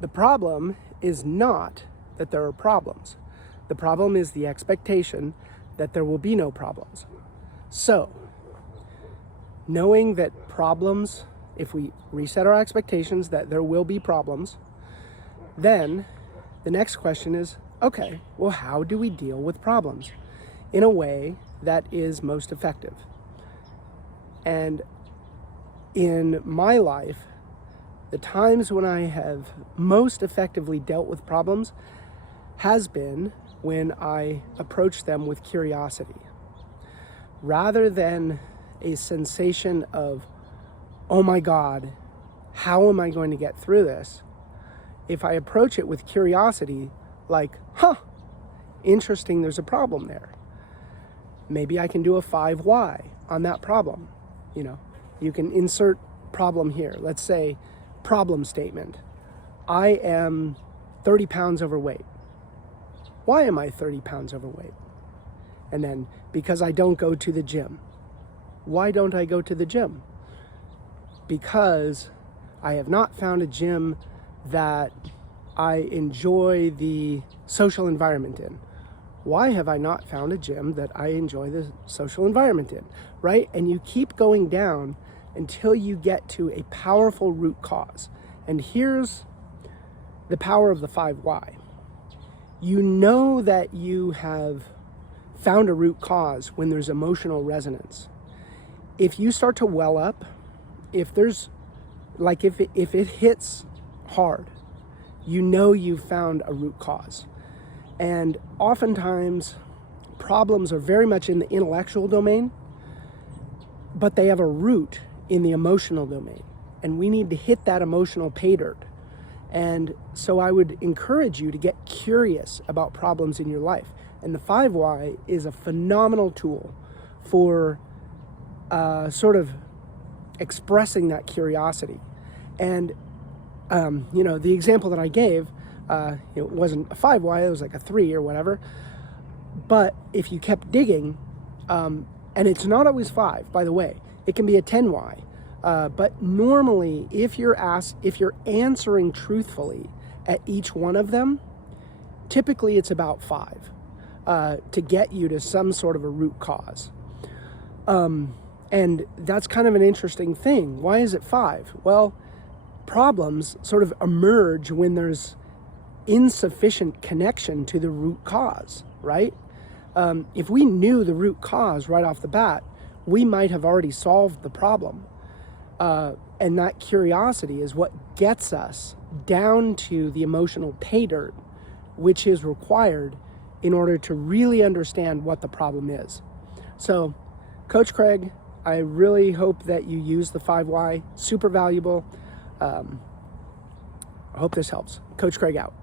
The problem is not that there are problems. The problem is the expectation that there will be no problems. So, knowing that problems, if we reset our expectations that there will be problems, then the next question is, okay, well, how do we deal with problems in a way that is most effective? And in my life, the times when I have most effectively dealt with problems has been when I approach them with curiosity. Rather than a sensation of, oh my God, how am I going to get through this? If I approach it with curiosity, like, interesting, there's a problem there. Maybe I can do a 5 why on that problem. You can insert problem here. Let's say problem statement. I am 30 pounds overweight. Why am I 30 pounds overweight? And then, because I don't go to the gym. Why don't I go to the gym? Because I have not found a gym that I enjoy the social environment in. Why have I not found a gym that I enjoy the social environment in, right? And you keep going down until you get to a powerful root cause. And here's the power of the 5 why. You know that you have found a root cause when there's emotional resonance. If you start to well up, if it hits hard, you know you've found a root cause. And oftentimes problems are very much in the intellectual domain, but they have a root in the emotional domain. And we need to hit that emotional pay dirt. And so I would encourage you to get curious about problems in your life. And the 5 why is a phenomenal tool for sort of expressing that curiosity. And, the example that I gave, it wasn't a 5 why, it was like a 3 or whatever. But if you kept digging, and it's not always 5, by the way, it can be a 10 why. But normally, if you're answering truthfully at each one of them, typically it's about 5 to get you to some sort of a root cause. And that's kind of an interesting thing. Why is it 5? Well, problems sort of emerge when there's insufficient connection to the root cause, right? If we knew the root cause right off the bat, we might have already solved the problem. And that curiosity is what gets us down to the emotional pay dirt, which is required in order to really understand what the problem is. So, Coach Craig, I really hope that you use the 5 why. Super valuable. I hope this helps. Coach Craig out.